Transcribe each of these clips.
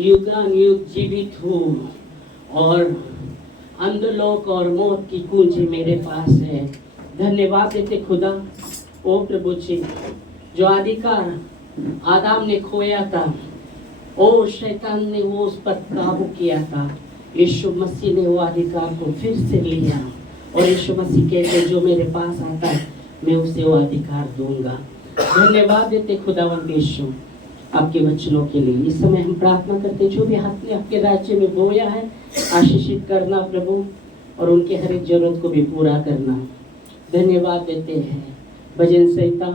युगानुयुग जीवित हूँ और अंधलोक और मौत की कुंजी मेरे पास है। धन्यवाद देते खुदा। ओ प्रभु जी, जो अधिकार आदम ने खोया था, ओ शैतान ने वो उस पर काबू किया था, यीशु मसीह ने वो अधिकार को फिर से लिया और यीशु मसीह कहते जो मेरे पास आता है मैं उसे वो अधिकार दूंगा। धन्यवाद देते खुदावंद यीशु आपके वचनों के लिए। इस समय हम प्रार्थना करते जो भी हाथ ने आपके राज्य में बोया है आशीषित करना प्रभु, और उनके हर एक जरूरत को भी पूरा करना। धन्यवाद देते हैं। भजन संहिता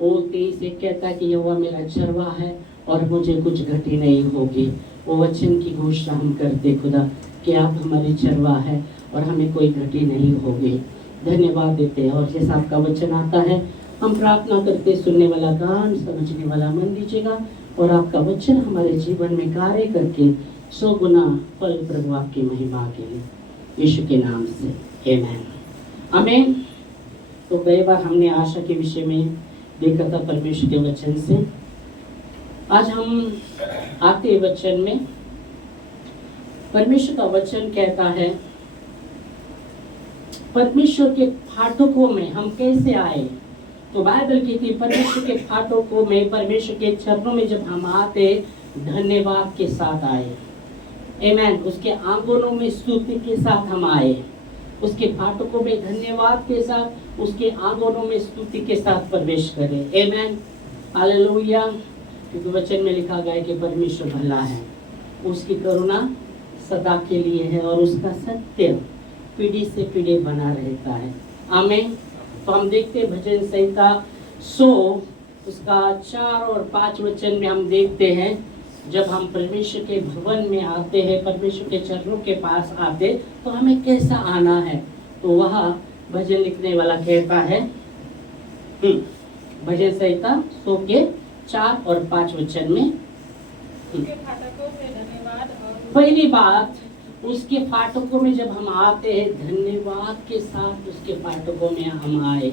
23 कहता है कि यहोवा मेरा चरवाहा है और मुझे कुछ घटी नहीं होगी। वो वचन की घोषणा हम करते खुदा कि आप हमारे चरवाहा है और हमें कोई घटी नहीं होगी। धन्यवाद देते हैं। और जैसा आपका वचन आता है हम प्रार्थना करते, सुनने वाला कान समझने वाला मन दीजिएगा और आपका वचन हमारे जीवन में कार्य करके 100 गुना फल प्रभु आपकी महिमा के लिए यीशु के नाम से आमेन। आमेन। तो कई बार हमने आशा के विषय में देखा था परमेश्वर के वचन से। आज हम आते वचन में परमेश्वर का वचन कहता है परमेश्वर के फाटकों में हम कैसे आए। तो बाइबल कहती है परमेश्वर के फाटकों में, परमेश्वर के चरणों में जब हम आते धन्यवाद के साथ आए। आमेन। उसके आंगनों में स्तुति के साथ हम आए, उसके फाटकों में धन्यवाद के साथ, उसके आंगनों में स्तुति के साथ प्रवेश करें। आमेन। हालेलुया। क्योंकि वचन में लिखा गया है कि परमेश्वर भला है, उसकी करुणा सदा के लिए है और उसका सत्य पीढ़ी से पीढ़ी बना रहता है। आमीन। तो हम देखते हैं भजन संहिता 100 उसका 4 और 5 वचन में हम देखते हैं जब हम परमेश्वर के भवन में आते हैं, परमेश्वर के चरणों के पास आते तो हमें कैसा आना है। तो वह भजन लिखने वाला कहता है भजन संहिता 100 के 4 और 5 वचन में पहली बात उसके फाटकों में जब हम आते हैं धन्यवाद के साथ उसके फाटकों में हम आए।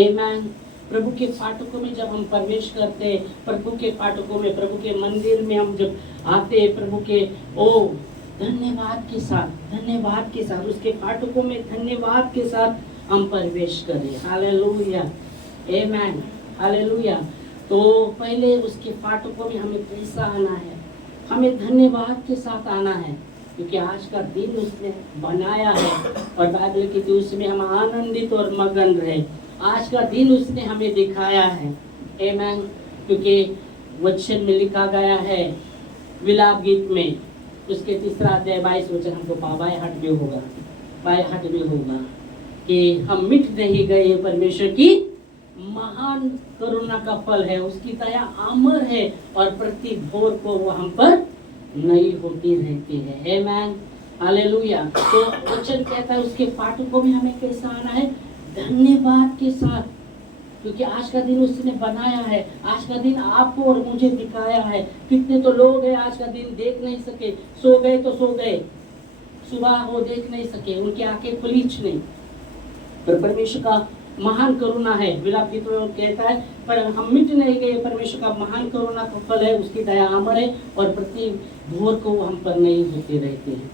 आमीन। प्रभु के फाटकों में जब हम प्रवेश करते हैं, प्रभु के फाटकों में, प्रभु के मंदिर में हम जब आते हैं, प्रभु के धन्यवाद के साथ उसके फाटकों में धन्यवाद के साथ हम प्रवेश करें। हालेलुया। आमीन। हालेलुया। तो पहले उसके फाटकों में हमें कैसा आना है, हमें धन्यवाद के साथ आना है क्योंकि आज का दिन उसने बनाया है और बाइबल की तो उसमें हम आनंदित और मगन रहे। आज का दिन उसने हमें दिखाया है। आमीन। क्योंकि वचन में लिखा गया है विलाप गीत में उसके 3 अध्याय 22 वचन हमको बाय हार्ट में होगा कि हम मिट नहीं गए, परमेश्वर की महान करुणा का फल है, उसकी दया अमर है और प्रति भोर को वो हम पर नई होती रहती है। आमीन। हालेलुया। तो वचन कहता है उसके फाटकों में हमें कैसा आना है, धन्यवाद के साथ, क्योंकि आज का दिन उसने बनाया है, आज का दिन आपको और मुझे दिखाया है। कितने तो लोग हैं आज का दिन देख नहीं सके, सो गए तो सो गए, सुबह हो देख नहीं सके, उनकी आंखें खुलीच नहीं। पर परमेश्वर का महान करुणा है, विलाप गीत में कहता है पर हम मिट नहीं गए, परमेश्वर का महान करुणा का फल है, उसकी दया अमर है और प्रति भोर को हम पर नहीं होते रहते हैं।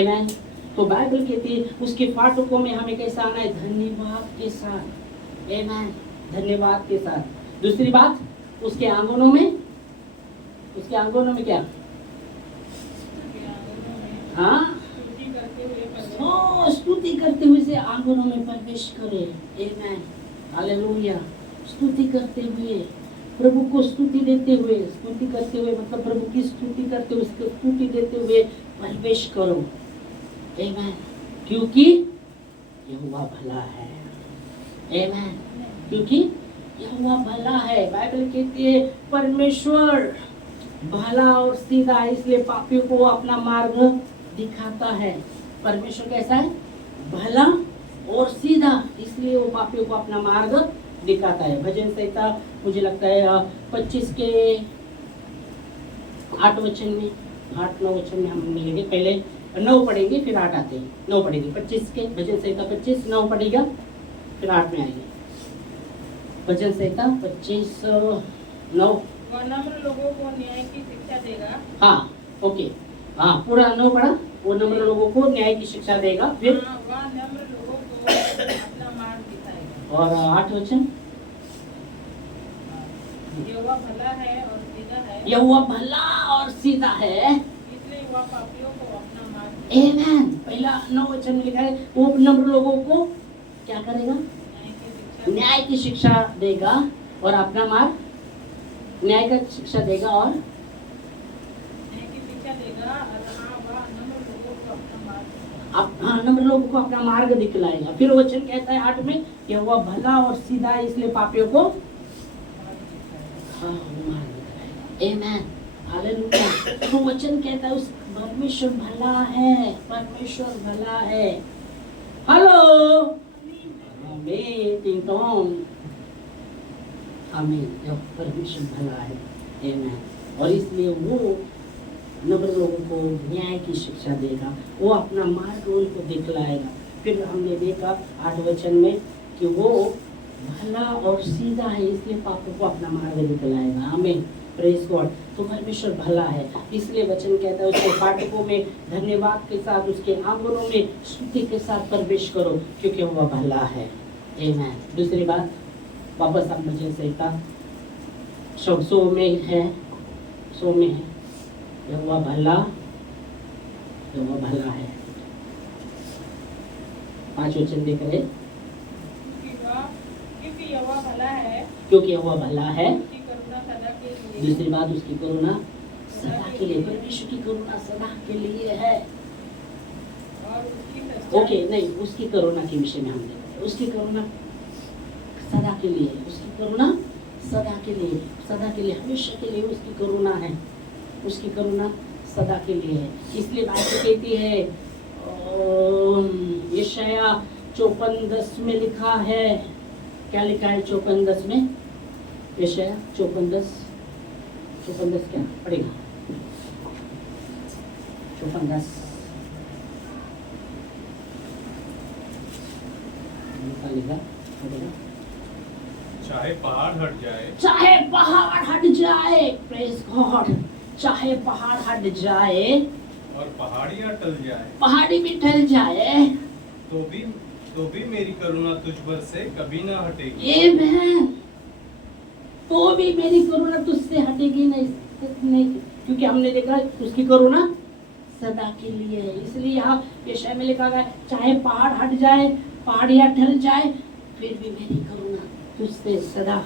आमीन। तो बाइबल कहती है उसके फाटकों में हमें कैसा आना है, धन्यवाद के साथ। आमीन। धन्यवाद के साथ। दूसरी बात उसके आंगनों में क्या, हाँ, स्तुति करते हुए से आंगनों में प्रवेश करे। आमीन। हालेलुया। स्तुति करते हुए, प्रभु को स्तुति देते हुए, स्तुति करते हुए मतलब प्रभु की स्तुति करते हुए, उसको स्तुति देते हुए प्रवेश करो। आमीन। क्योंकि यहोवा भला है। आमीन। क्योंकि यहोवा भला है। बाइबल कहती है परमेश्वर भला और सीधा, इसलिए पापियों को अपना मार्ग दिखाता है। परमेश्वर कैसा है, भला और सीधा, इसलिए वो पापियों को अपना मार्ग दिखाता है। भजन संहिता मुझे लगता है 25 के 8 वचन में, 8-9 वचन में हम मिलेंगे। पहले 9 पढ़ेंगे फिर 8 आते हैं। 9 पढ़ेंगे 25 के, भजन संहिता 25 9 पढ़ेगा फिर 8 में आएंगे। भजन संहिता 25 9 नम्र लोगों को न्याय की शिक्षा देगा। हाँ, ओके, हाँ पूरा 9 पढ़ा। वो नम्र लोगों को न्याय की शिक्षा देगा, फिर वह नम्र लोगों को अपना मार्ग दिखाएगा। और 8 वचन, यहोवा भला है और सीधा है, यहोवा भला और सीधा है, इसलिए वह पापियों को अपना मार्ग दिखाएगा। आमेन। पहला 9 वचन में लिखा है वो नम्र लोगों को क्या करेगा? न्याय की शिक्षा देगा और अपना मार्ग, न्याय का शिक्षा देगा और न्याय की शिक्षा देगा, और हाँ वह नम्र लोगों को अपना मार्ग हाँ नम्र लोगों को अपना मार्ग दिखलाएगा। फिर वचन कहता है 8 में कि वह भला और सीधा है, इसलिए पापियों को मार्ग दिखलाएगा। आमेन, हालेलुया। तो वचन कहता है उस परमेश्वर भला है, परमेश्वर भला है। हेलो, आमीन, टिंग टोंग, आमीन। जब परमेश्वर भला है, आमीन, और इसलिए वो नम्र लोगों को न्याय की शिक्षा देगा, वो अपना मार्ग उनको दिखलाएगा। फिर हमने देखा 8 वचन में कि वो भला और सीधा है, इसलिए पापों को अपना मार्ग दिखलाएगा। आमीन, प्रेज गॉड। तो परमेश्वर भला है, इसलिए वचन कहता है उसके फाटकों में धन्यवाद के साथ, उसके आंगनों में स्तुति के साथ प्रवेश करो, क्योंकि वह भला है। आमीन। दूसरी बात, वापस आप मुझे संहिता 100 में है, 100 में है, यहोवा भला, यहोवा भला है। 5 वचन देख रहे, क्योंकि यहोवा भला है, क्योंकि यहोवा भला है। उसकी करुणा सदा के लिए, दूसरी बात, उसकी करुणा सदा के लिए, परमेश्वर की करुणा सदा के लिए है। और उसकी सच्चाई, ओके, नहीं, उसकी करुणा के विषय में हम देख रहे हैं, उसकी करुणा सदा के लिए, उसकी करुणा सदा के लिए, सदा के लिए, हमेशा के लिए उसकी करुणा है, उसकी करुणा सदा के लिए है। इसलिए बाइबल कहती है, यशाया 54:10 में लिखा है, क्या लिखा है 54:10 में? यशाया 54:10 क्या पढ़ेगा? 54:10 लिखा पढ़ेगा। चाहे पहाड़ हट जाए, चाहे पहाड़ हट जाए, प्रेज गॉड, चाहे पहाड़ हट जाए और पहाड़ियां टल जाए, पहाड़ी भी टल जाए, तो भी मेरी करुणा तुझ पर से कभी ना हटेगी। आमीन। तो भी मेरी करुणा तुझसे हटेगी नहीं, क्योंकि हमने देखा उसकी करुणा सदा के लिए है। इसलिए यहाँ यशाया में लिखा गया, चाहे पहाड़ हट जाए, पहाड़ियां ढल जाए, फिर भी मेरी करुणा तुझसे सदा।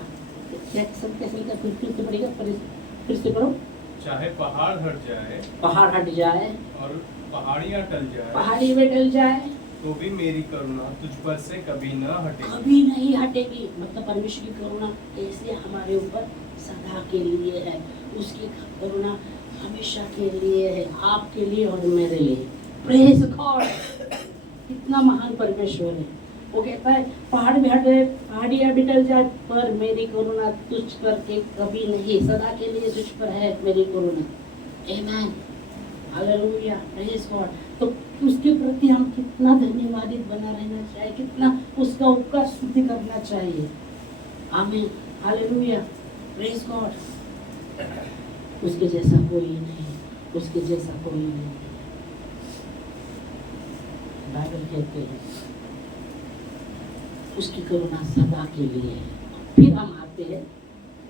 क्या सब कैसे लिखा? फिर से पढ़ेगा, फिर से पढ़ो। चाहे पहाड़ हट जाए, पहाड़ हट जाए और पहाड़ियां टल जाए, पहाड़ी में डल जाए, तो भी मेरी करुणा तुझ पर से कभी न हटेगी। कभी नहीं हटेगी। मतलब परमेश्वर की करुणा ऐसे हमारे ऊपर सदा के लिए है, उसकी करुणा हमेशा के लिए है, आपके लिए और मेरे लिए। प्रेज गॉड, कितना महान परमेश्वर है। वो कहता है पहाड़ भी हटे, पहाड़ियां भी टल जाए, पर मेरी करुणा तुझ पर के कभी नहीं, सदा के लिए तुझ पर है मेरी करुणा। आमीन, हालेलुया, प्रेज गॉड। तो उसके प्रति हम कितना धन्यवादित बना रहना चाहिए, कितना उसका उपकार स्तुति करना चाहिए। आमीन, हालेलुया, प्रेज गॉड। उसके जैसा कोई नहीं, उसके जैसा कोई नहीं। बाइबल कहते हैं उसकी करुणा सदा के लिए है। फिर हम आते हैं,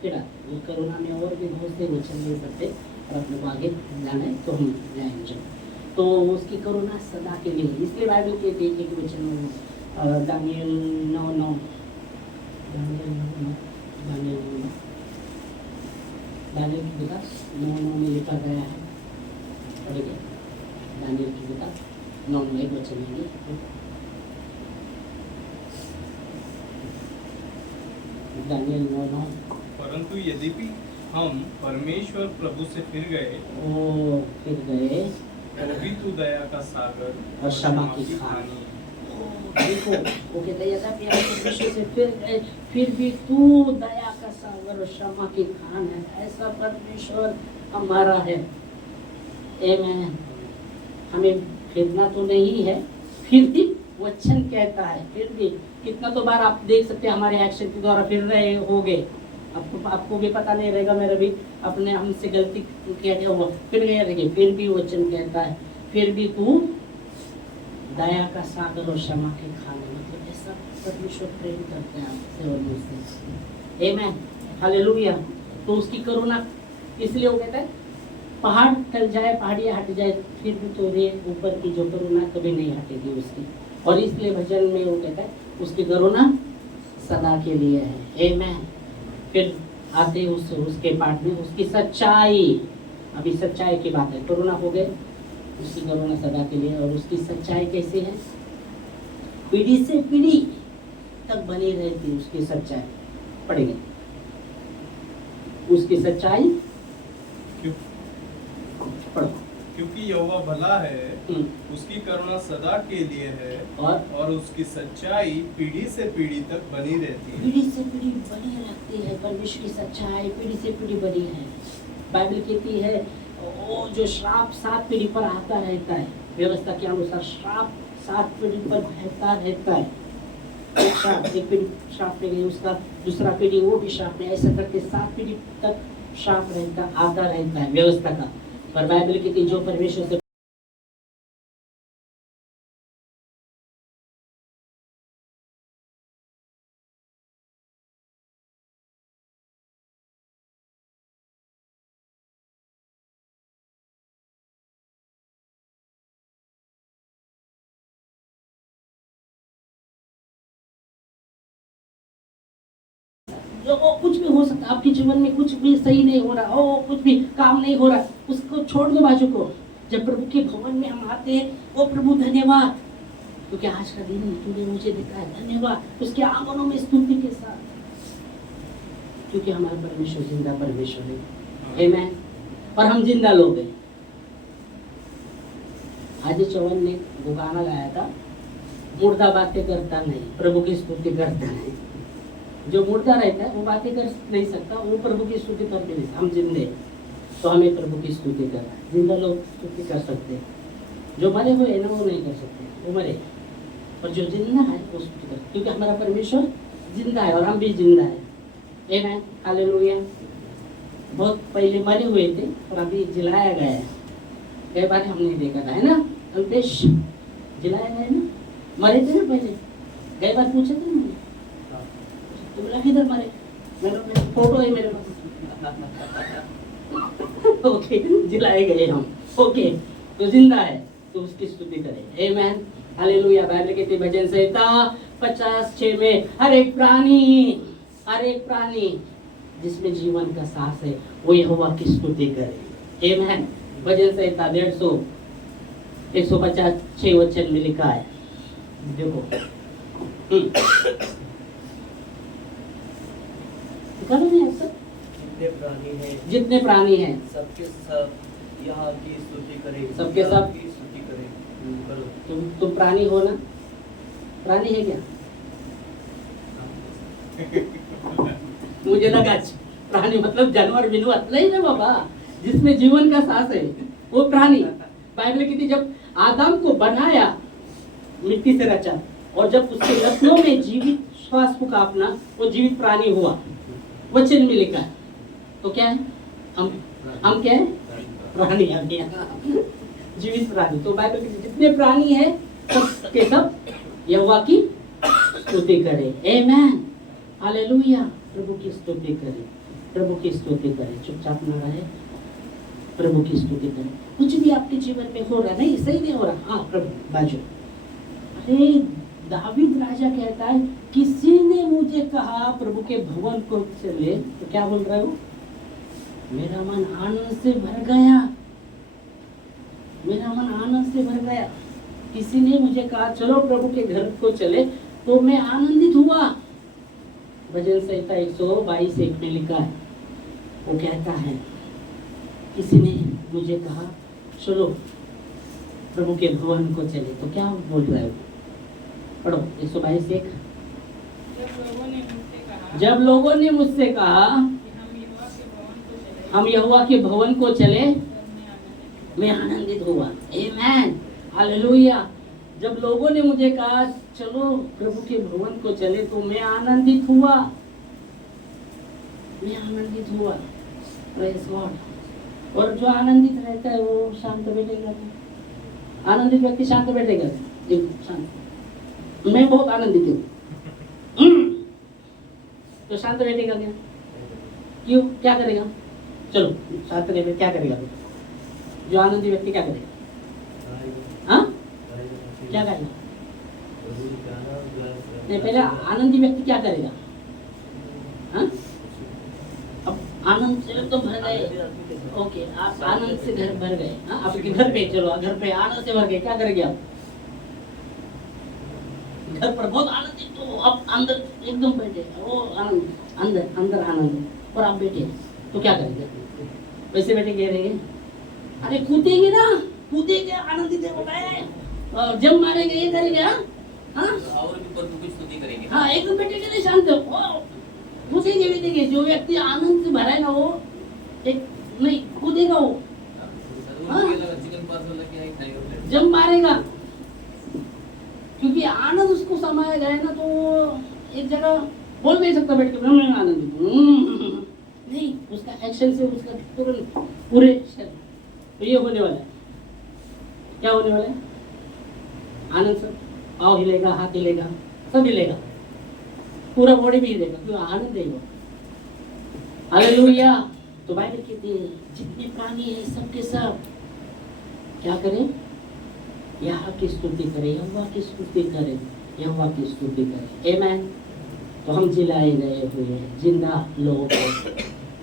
फिर वो करुणा में और भी बहुत से वचन ले सकते, और अपने को आगे जाना है तो हम जाएंगे। तो उसकी करुणा सदा के लिए, इसलिए बाइबल कहती है कि वचन दानियल 9:9 दानियल की किताब 9:9 में लिखा गया है। पढ़ेंगे दानियल की किताब 9 में वचन है, दानियल 9:9। परंतु यद्यपि हम परमेश्वर प्रभु से फिर गए, तो भी तू दया का सागर और क्षमा की खानी। देखो वो कहता है यद्यपि हम परमेश्वर से फिर गए, फिर भी तू दया का सागर और क्षमा की खान है। ऐसा परमेश्वर हमारा है। आमीन। हमें फिरना तो नहीं है, फिर भी वचन कहता है, फिर भी कितना तो बार आप देख सकते हैं हमारे एक्शन के द्वारा फिर रहे होगे, आपको भी पता नहीं रहेगा, मेरा भी अपने हमसे गलती किया हुआ, फिर गया देखिए, फिर भी वचन कहता है फिर भी तू दया का सागर और क्षमा के खाने, मतलब ऐसा परमेश्वर प्रेम करते हैं आपसे और मुझसे। आमेन, हालेलुया। तो उसकी करुणा इसलिए वो कहता है पहाड़ टल जाए, पहाड़ियाँ हट जाए, फिर भी तेरे ऊपर की जो करुणा कभी नहीं हटेगी उसकी। और इसलिए भजन में वो कहता है उसकी करुणा सदा के लिए है। आमेन। फिर आते उसके पाठ में उसकी सच्चाई, अभी सच्चाई की बात है, करुणा हो गए, उसकी करुणा सदा के लिए। और उसकी सच्चाई कैसी है? पीढ़ी से पीढ़ी तक बनी रहती उसकी सच्चाई। पढ़ेंगे उसकी सच्चाई क्यों? पढ़ो। क्योंकि यहोवा भला है, उसकी करुणा सदा के लिए है और उसकी सच्चाई पीढ़ी से पीढ़ी तक बनी रहती है। पीढ़ी से पीढ़ी बनी रहती है, परमेश्वर की सच्चाई पीढ़ी से पीढ़ी बनी है। बाइबल कहती है वो जो श्राप 7 पीढ़ी पर आता रहता है, व्यवस्था के अनुसार श्राप 7 पीढ़ी पर बहता रहता है। एक पीढ़ी श्राप में गई, उसका दूसरा पीढ़ी वो भी श्राप में, ऐसा करके 7 पीढ़ी तक श्राप रहता आता रहता है व्यवस्था का। पर बाइबल कहती है जो परमेश्वर से जो कुछ भी हो सकता है, आपके जीवन में कुछ भी सही नहीं हो रहा हो, कुछ भी काम नहीं हो रहा, उसको छोड़ दो बाजू को। जब प्रभु के भवन में हम आते हैं, ओ प्रभु धन्यवाद क्योंकि आज का दिन तूने मुझे देखा है, धन्यवाद उसके आंगनों में स्तुति के साथ, क्योंकि हमारा परमेश्वर जिंदा परमेश्वर है। आमेन। और हम जिंदा लोग हैं। आज चौहान ने वो गाना गाया था, मुर्दा बातें करता नहीं, प्रभु की स्तुति करता है। जो मुर्दा रहता है वो बातें कर नहीं सकता, वो प्रभु की स्तुति कर नहीं सकता। हम जिंदे तो हमें प्रभु की स्तुति करना है। जिंदा लोग स्तुति कर सकते हैं, जो मरे हुए हैं ना वो नहीं कर सकते, वो मरे। और जो जिंदा है वो स्तुति कर, क्योंकि हमारा परमेश्वर जिंदा है और हम भी जिंदा है। आमेन, हालेलुया। बहुत पहले मरे हुए थे और अभी जिलाया गया है। कई बार हमने देखा था, है ना, अंतेश जिलाया गया है ना, मरे थे ना पहले, कई बार पूछे थे ना, तो बोला किधर मरे, मेरा फोटो है मेरे पास। ओके, जिलाए गए हम, ओके, तो जिंदा है तो उसकी स्तुति करें। आमेन, हालेलुया। बाइबल कहती है भजन संहिता 50:6 में हर एक प्राणी जिसमें जीवन का सांस है वो यहोवा की स्तुति करे। आमेन। भजन संहिता 150 वचन में लिखा है, देखो जितने प्राणी हैं सबके सब यहाँ की स्तुति करें, सबके सब की स्तुति करें। करो। तुम प्राणी हो ना? प्राणी है क्या? मुझे लगा प्राणी मतलब जानवर बिनवर नहीं ना बाबा, जिसमें जीवन का सांस है वो प्राणी। बाइबल कहती जब आदम को बनाया मिट्टी से रचा और जब उसके रत्नों में जीवित श्वास फूका अपना, वो जीवित प्राणी हुआ। वचन में लिखा है। तो क्या है हम क्या है? प्राणी है, जीवित प्राणी। तो बाइबल के जितने प्राणी है सबके सब यहोवा की स्तुति करें। आमेन, हालेलुया। प्रभु की स्तुति करें, प्रभु की स्तुति करें, चुपचाप न रहे, प्रभु की स्तुति करें। कुछ भी आपके जीवन में हो रहा नहीं, सही नहीं हो रहा, हाँ प्रभु बाजू। अरे दावीद राजा कहता है किसी ने मुझे कहा प्रभु के भवन को चले, तो क्या बोल रहा है वो? मेरा मन आनंद से भर गया, मेरा मन आनंद से भर गया। किसी ने मुझे कहा चलो प्रभु के घर को चले तो मैं आनंदित हुआ। भजन संहिता 122:1 में लिखा है, वो कहता है किसी ने मुझे कहा चलो प्रभु के भवन को चले, तो क्या बोल रहा है? पढ़ो 122:1। जब लोगों ने मुझसे कहा हम यहोवा के भवन को चले, मैं आनंदित हुआ। आमेन, हालेलुया। जब लोगों ने मुझे कहा चलो प्रभु के भवन को चले तो मैं आनंदित हुआ। मैं आनंदित हुआ, प्रेज गॉड। और जो आनंदित रहता है वो शांत बैठेगा। आनंदित व्यक्ति शांत बैठेगा, शांत। मैं बहुत आनंदित हूँ, तो शांत बैठेगा क्या? क्यों? क्या करेगा? चलो शांत रहे, क्या करेगा? जो आनंदी व्यक्ति क्या करेगा? हाँ, क्या करेगा? नहीं, पहले आनंदी व्यक्ति क्या करेगा? हाँ, अब आनंद से तो भर गए, ओके, आप आनंद से घर भर गए। हाँ, आपके घर पे, चलो घर पे आनंद से भर गए, क्या करेंगे आप? घर पर बहुत आनंदित, तो आप अंदर एकदम बैठे, वो आनंद, अंदर अंदर आनंद, और आप बैठे तो क्या करेंगे? वैसे बैठे क्या रहेंगे? अरे कूदेंगे ना, कूदेंगे, आनंदित हो गए, जब मारेंगे, ये करेंगे। हाँ, और भी प्रभु की स्तुति करेंगे। हाँ, एकदम बैठे नहीं, शांत हो, कूदेंगे बैठेंगे। जो व्यक्ति आनंद से भरा है ना, वो एक नहीं कूदेगा, वो जब मारेगा, क्योंकि आनंद उसको समाया जाए ना, तो वो एक जगह बोल नहीं सकता बैठ के मैं आनंदित हूँ, नहीं, उसका एक्शन से उसका तुरंत पूरे शरीर। तो ये होने वाला है, क्या होने वाला है? आनंद से पाँव हिलेगा, हाथ हिलेगा, सब हिलेगा, पूरा बॉडी भी हिलेगा, क्यों? आनंद है वो। हालेलुया। तो बाइबल कहती है जितने प्राणी है सबके सब क्या करें? यहोवा की स्तुति करें, यहोवा की स्तुति करें, यहोवा की स्तुति करें। आमेन। तो हम जिलाए गए हुए हैं, जिंदा लोग,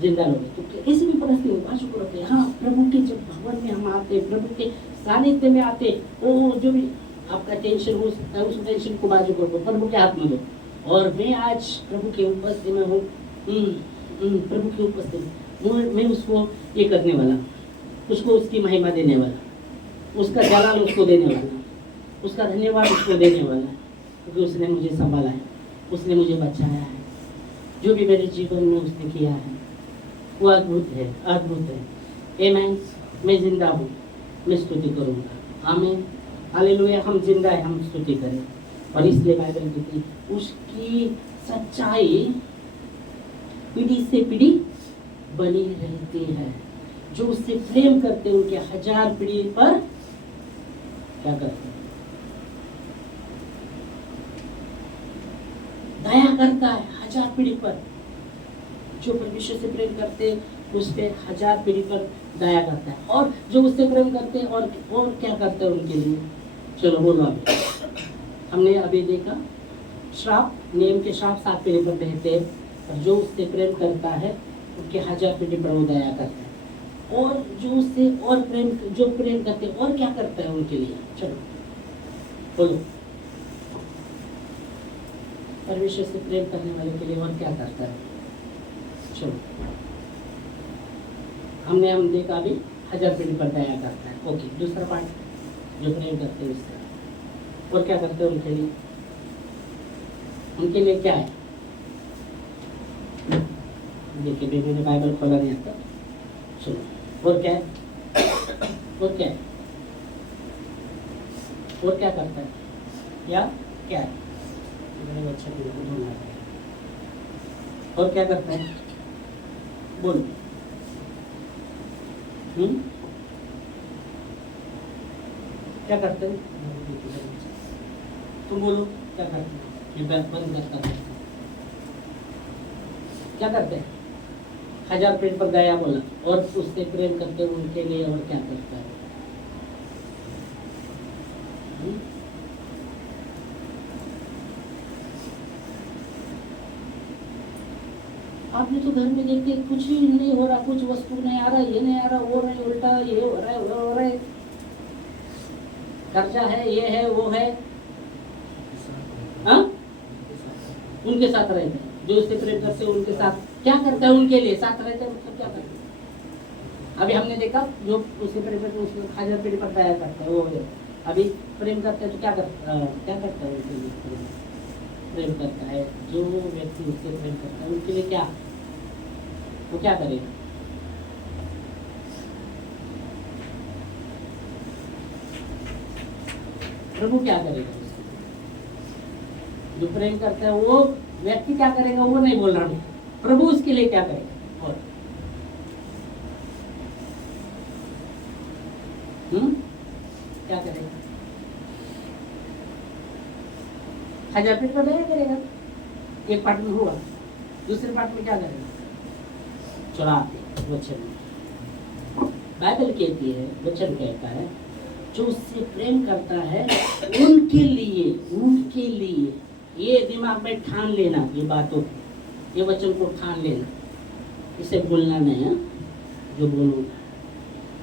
जिंदा लोग। तो ऐसी भी परिस्थिति बाजू को रखते हैं। हाँ, प्रभु के जब भवन में हम आते, प्रभु के सानिध्य में आते, वो जो भी आपका टेंशन हो सकता है, उस टेंशन को बाजू को प्रभु के हाथ में दो। और मैं आज प्रभु के उपस्थिति में हूँ, प्रभु की उपस्थिति में मैं उसको ये करने वाला, उसको उसकी महिमा देने वाला, उसका जलाल उसको देने वाला, उसका धन्यवाद उसको देने वाला, क्योंकि उसने मुझे संभाला है, उसने मुझे बचाया है। जो भी मेरे जीवन में उसने किया है वो अद्भुत है, अद्भुत है। आमीन। मैं जिंदा हूँ, मैं स्तुति करूँगा। आमीन, हालेलुया। हम जिंदा है, हम स्तुति करें। और इसलिए बाइबल कहती है उसकी सच्चाई पीढ़ी से पीढ़ी बनी रहती है। जो उससे प्रेम करते हैं उनके 1000 पीढ़ी पर क्या करते हैं? दया करता है 1000 पीढ़ी पर। जो परमेश्वर से प्रेम करते हैं उस पे 1000 पीढ़ी पर दया करता है। और जो उससे प्रेम करते हैं और क्या करता है उनके लिए? चलो बोलो। अभी हमने अभी देखा श्राप, नियम के श्राप 7 पीढ़ी पर रहते हैं, और जो उससे प्रेम करता है उनके 1000 पीढ़ी पर वो दया करता है। और जो उससे और जो प्रेम करते हैं और क्या करता है उनके लिए? चलो बोलो। परमेश्वर से प्रेम करने वाले के लिए और क्या करता है? चलो, हम देखा अभी 1000 पीढ़ी पर दया करता है। ओके, दूसरा पार्ट जो प्रेम करते हैं उसका और क्या करते हैं उनके लिए? उनके लिए क्या है? देखिए, बेबी ने बाइबल खोला नहीं आता। चलो, और क्या है? और क्या है? और क्या करता है? या क्या है? अच्छा, और क्या करता है? बोलो। क्या करते हैं? तुम बोलो, क्या करते हैं? ये बंद करता है। क्या करते हैं? 1000 पीढ़ी पर दया बोला, और उससे प्रेम करते हैं उनके लिए और क्या करता है? आपने तो घर में देखते कुछ ही नहीं हो रहा, कुछ वस्तु नहीं आ रहा, ये नहीं आ रहा, वो नहीं, उल्टा ये हो रहा है, वो हो रहा है, कर्जा है, ये है, वो है। हाँ, उनके साथ रहते हैं, जो उससे प्रेम करते हैं उनके साथ क्या करता है? उनके लिए साथ रहते हैं, मतलब क्या करते हैं? अभी हमने देखा जो उससे प्रेम करते हैं उसको 1000 पीढ़ी पर दया करता है, वो अभी प्रेम करते हैं तो क्या करता है? उनके लिए प्रेम करता है। जो व्यक्ति उससे प्रेम करता है उनके लिए क्या, वो क्या करेगा? प्रभु क्या करेगा? जो प्रेम करता है वो व्यक्ति क्या करेगा वो नहीं बोल रहा हूँ, प्रभु उसके लिए क्या करेगा? और क्या करेगा? 1000 फीट पर करेगा। एक पार्ट में हुआ, दूसरे पार्ट में क्या करेगा? चढ़ाते वचन में। बाइबल कहती है, वचन कहता है, जो उससे प्रेम करता है उनके लिए ये दिमाग में ठान लेना, ये बातों ये वचन को ठान लेना, इसे भूलना नहीं है। जो बोलूँगा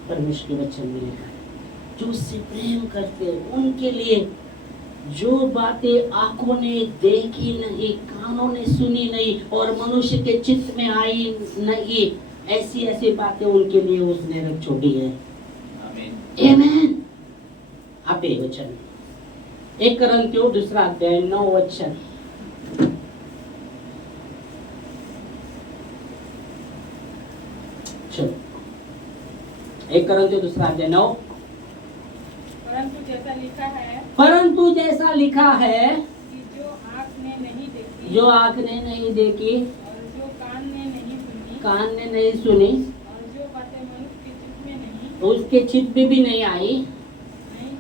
परमेश्वर के वचन में लिखा है, जो उससे प्रेम करते हैं उनके लिए, जो बातें आंखों ने देखी नहीं, कानों ने सुनी नहीं और मनुष्य के चित्त में आई नहीं, ऐसी ऐसी बातें उनके लिए उसने रख छोड़ी है। आमीन। आप वचन 1 कोरिन्थियों 2 अध्याय 9 वचन। चलो 1 कोरिन्थियों 2 अध्याय 9। परंतु जैसा लिखा है कि जो आँख ने नहीं देखी और जो कान ने नहीं सुनी और जो बातें मनुष्य के चित्त में नहीं, उसके चित्त में भी नहीं आई, नहीं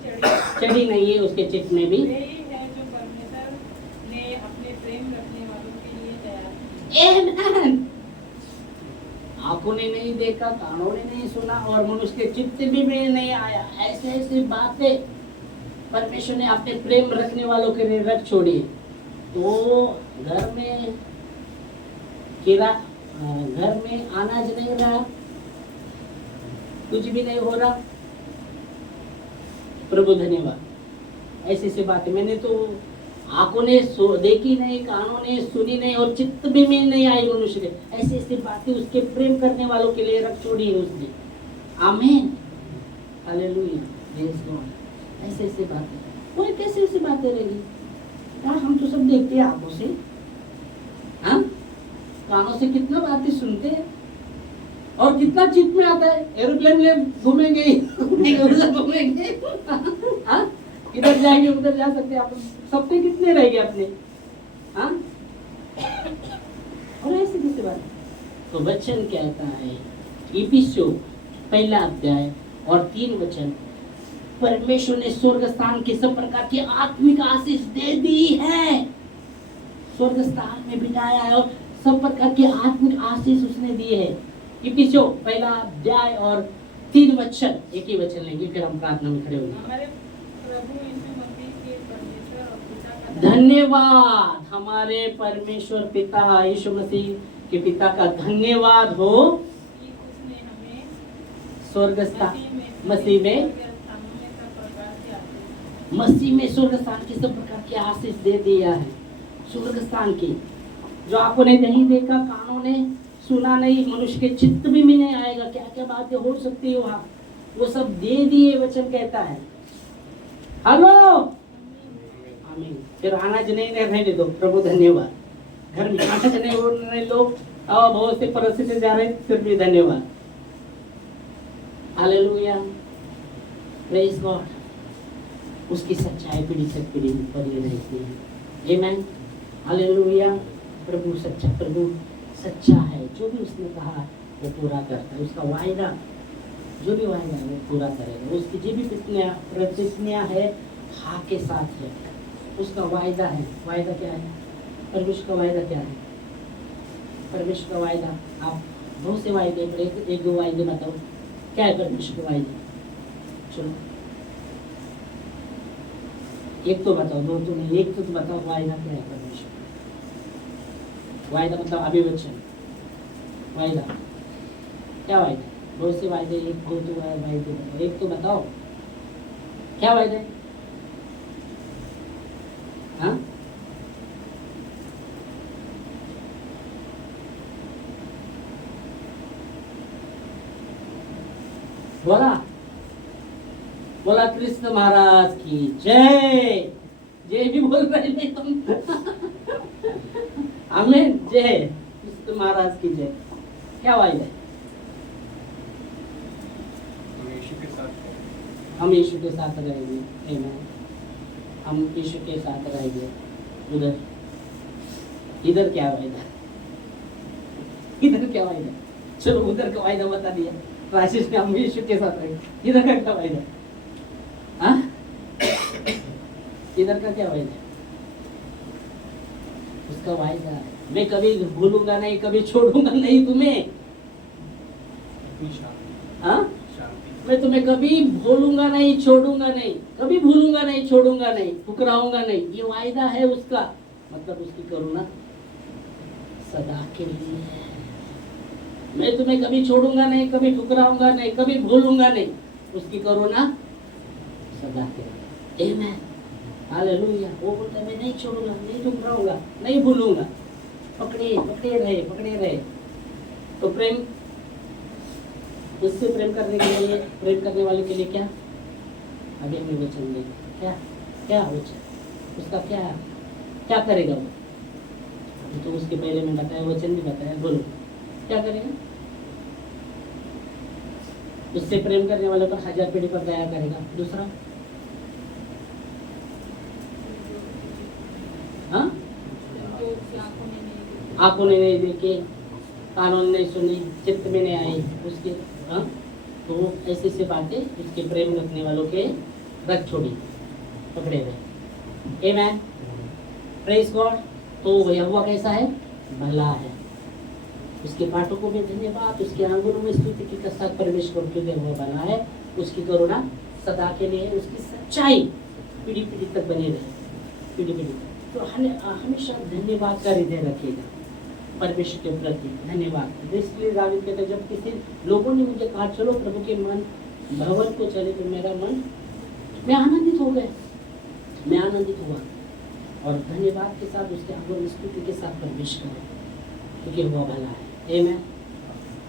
चढ़ी नहीं है उसके चित्त में भी, यही है जो परमेश्वर ने अपने प्रेम रखने वालों के लिए तैयार किया। आंखों ने नहीं देखा, कानों ने नहीं सुना और मनुष्य के चित्त भी में नहीं आया, ऐसे ऐसी बातें परमेश्वर ने अपने प्रेम रखने वालों के लिए रख छोड़ी। तो घर में घर में अनाज नहीं रहा, कुछ भी नहीं हो रहा। प्रभु धन्यवाद। ऐसी ऐसी बातें मैंने तो आंखों ने देखी नहीं, कानों ने सुनी नहीं और चित्त भी में नहीं आई मनुष्य के, ऐसी ऐसी बातें उसके प्रेम करने वालों के लिए रख छोड़ी है उसने। आमीन, हालेलुया, प्रेज़ गॉड। ऐसे ऐसी बातें, कोई कैसे ऐसी बातें रहेगी यार? हम तो सब देखते हैं आंखों से, हाँ, कानों से कितना बातें सुनते हैं और कितना चित्त में आता है। एरोप्लेन में घूमेंगे उधर घूमेंगे, हाँ, इधर जाएंगे उधर जा सकते हैं, आप सपने कितने रह गए अपने, हाँ? और ऐसे किसी बात। तो वचन कहता है इफिसियों 1 अध्याय और 3 वचन, परमेश्वर ने स्वर्ग स्थान के सब प्रकार की आत्मिक आशीष दे दी है। स्वर्ग स्थान में बिठाया है और सब प्रकार की आत्मिक आशीष उसने दी है। इफिसियों 1 अध्याय और 3 वचन, एक ही वचन लेंगे फिर हम प्रार्थना में खड़े होंगे। हमारे प्रभु यीशु मसीह के परमेश्वर और पिता का धन्यवाद। हमारे परमेश्वर पिता यीशु मसीह के पिता का धन्यवाद हो कि उसने हमें स्वर्ग स्थान मसीह में स्वर्ग स्थान की सब प्रकार की आशीष दे दिया है। स्वर्ग स्थान की जो आंखों ने नहीं देखा, कानों ने सुना नहीं, मनुष्य के चित्त भी में नहीं आएगा, क्या क्या बातें हो सकती है वहाँ, वो सब दे दिए वचन कहता है। हेलो, आमीन। फिर अनाज नहीं रहने दो, प्रभु धन्यवाद। घर में अनाज नहीं हो रहे लोग, और बहुत से परिस्थिति जा रहे, फिर भी धन्यवाद। Hallelujah, praise God. उसकी सच्चाई पीढ़ी से पीढ़ी बनी रहती है। आमीन, हालेलुया। प्रभु सच्चा है, जो भी उसने कहा वो पूरा करता है। उसका वायदा, जो भी वायदा है वो पूरा करेगा। उसकी जो भी प्रतिज्ञा है हाँ के साथ है, उसका वायदा है। वायदा क्या है? परमेश्वर का वायदा क्या है? परमेश्वर का वायदा, आप बहुत से वायदे, एक दो वायदे बताओ, क्या है परमेश्वर का वायदा? चलो एक तो बताओ, दो तो नहीं, एक तो बताओ वायदा क्या है परमेश्वर? वायदा मतलब अभिवचन, वायदा क्या वायदा? बहुत से वायदे, एक दो तो वायदे बताओ, एक तो बताओ क्या वायदा है? हाँ, बोला कृष्ण महाराज की जय। जय भी बोल रहे थे तुम। आमीन, जय कृष्ण महाराज की जय। क्या वायदा है? हम यीशु के साथ रहेंगे। आमीन, हम यीशु के साथ रहेंगे। उधर इधर क्या वायदा? इधर क्या वायदा? चलो उधर का वायदा बता दिया, राजेश ने हम यीशु के साथ रहे। इधर का क्या वायदा? हाँ, इधर का क्या वायदा? उसका वायदा है, मैं कभी भूलूंगा नहीं, कभी छोड़ूंगा नहीं तुम्हें। हाँ, मैं तुम्हें कभी भूलूंगा नहीं, छोड़ूंगा नहीं, कभी भूलूंगा नहीं, छोड़ूंगा नहीं, ठुकराऊंगा नहीं, ये वायदा है उसका। मतलब उसकी करुणा सदा के लिए है। मैं तुम्हें कभी छोड़ूंगा नहीं, कभी ठुकराऊंगा नहीं, कभी भूलूंगा नहीं, उसकी करुणा सदा के लिए। आमीन, हालेलुया। वो बोलता है मैं नहीं छोड़ूंगा, नहीं ठुकराऊंगा, नहीं भूलूंगा। पकड़े पकड़े रहे। तो प्रेम, उससे प्रेम करने के लिए, प्रेम करने वाले के लिए क्या? अभी हमें वचन दें, क्या क्या वचन, उसका क्या करेगा वो? तो उसके पहले में बताया, वचन भी बताया, बोलो क्या करेगा? उससे प्रेम करने वाले पर 1000 पीढ़ी पर दया करेगा। दूसरा, हाँ, आंखों ने नहीं देखे, कानों ने नहीं सुनी, चित्त में नहीं आई उसके, हाँ, तो ऐसी ऐसी बातें उसके प्रेम रखने वालों के रख छोड़ी, पकड़े गए। आमीन, प्रेज गॉड। तो यहोवा कैसा है? भला है। उसके फाटकों में धन्यवाद, उसके आंगनों में स्तुति के साथ प्रवेश करते हुए यहोवा भला है, उसकी करुणा सदा के लिए, उसकी सच्चाई पीढ़ी पीढ़ी तक बनी रहे, पीढ़ी पीढ़ी तक। तो हमेशा धन्यवाद का हृदय रखिएगा परमेश्वर के प्रति, धन्यवाद। इसलिए दावीद कहते जब किसी लोगों ने मुझे कहा चलो प्रभु के मन भवन को चले, तो मेरा मन, मैं आनंदित हो गया, मैं आनंदित हुआ और धन्यवाद के साथ उसके आंगन स्तुति के साथ प्रवेश करें, क्योंकि वह भला है। आमीन,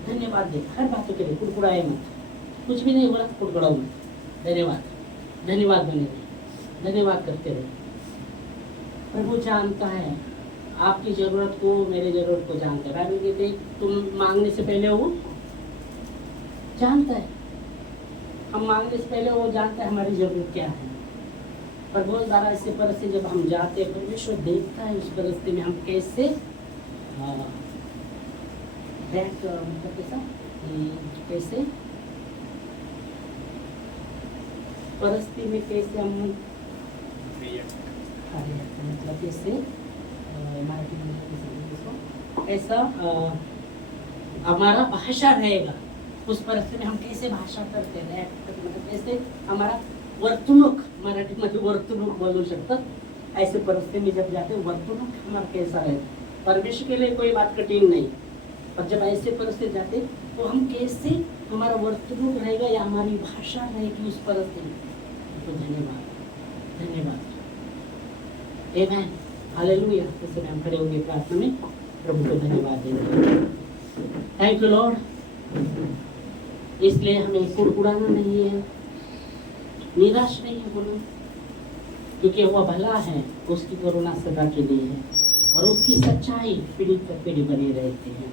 धन्यवाद दे हर बातों के लिए, कुड़कुड़ाए मत, कुछ भी नहीं हो रहा कुड़कुड़ाओ मत, धन्यवाद, धन्यवाद बने रहे, धन्यवाद करते रहे। प्रभु जानता है आपकी जरूरत को, मेरी जरूरत को जानता है। बाइबल कहते हैं तुम मांगने से पहले वो जानता है, हम मांगने से पहले वो जानता है हमारी जरूरत क्या है। पर बहुत बार ऐसे परिस्थिति जब हम जाते हैं, परमेश्वर देखता है उस परिस्थिति में हम कैसे कैसे परिस्थिति में कैसे हम मतलब कैसे ऐसा हमारा भाषा रहेगा उस परिस्थिति में, हम कैसे भाषा करते हैं, मतलब कैसे हमारा वर्तणूक, मराठी मध्ये वर्तणूक बोलू शकतात। ऐसे परिस्थिति में जब जाते हैं वर्तणूक हमारा कैसा है, परमेश्वर के लिए कोई बात कठिन नहीं, और जब ऐसे परिस्थिति जाते तो हम कैसे हमारा वर्तणूक रहेगा या हमारी भाषा रहेगी उस परिस्थिति में। तो धन्यवाद, धन्यवाद, आमीन, हालेलुया। इसे हम खड़े होंगे प्रार्थना में, प्रभु को धन्यवाद देंगे। थैंक यू लॉर्ड, इसलिए हमें कुड़कुड़ाना नहीं है, निराश नहीं होना, क्योंकि वह भला है, उसकी करुणा सदा के लिए है और उसकी सच्चाई पीढ़ी तक पीढ़ी बनी रहती है।